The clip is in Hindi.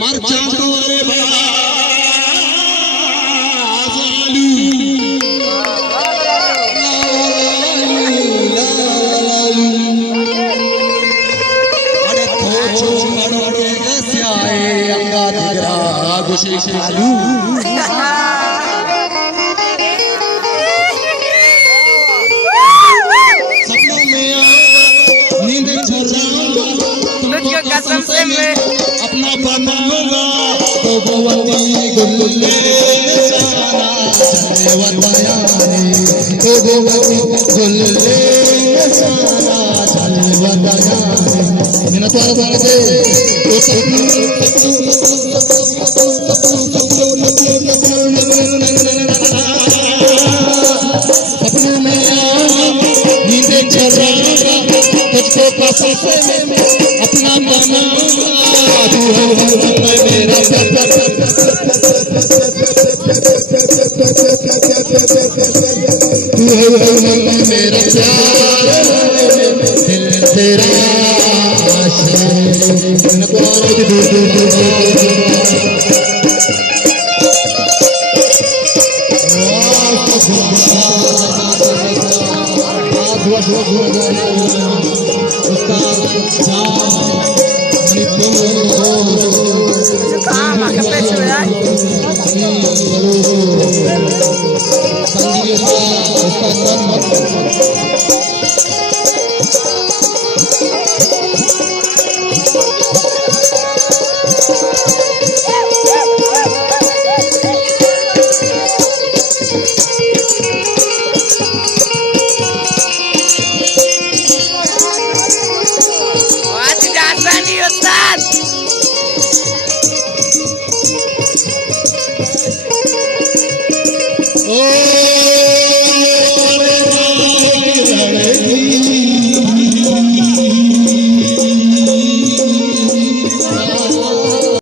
मर चांदो रे आलू सपनों में नींद तुमको कसम से मैं अपना बनाऊंगा तो गोवती गुल्ले निशाना चले बताया तो गोवती गुल्ले निशाना चले बताया मैंने तुम्हारा बारे दे सपनों में नींद चढ़ाऊंगा तुझको कसम से मैं अपना बनाऊंगा तू है मेरा तू है मेरा प्यार दिल तेरा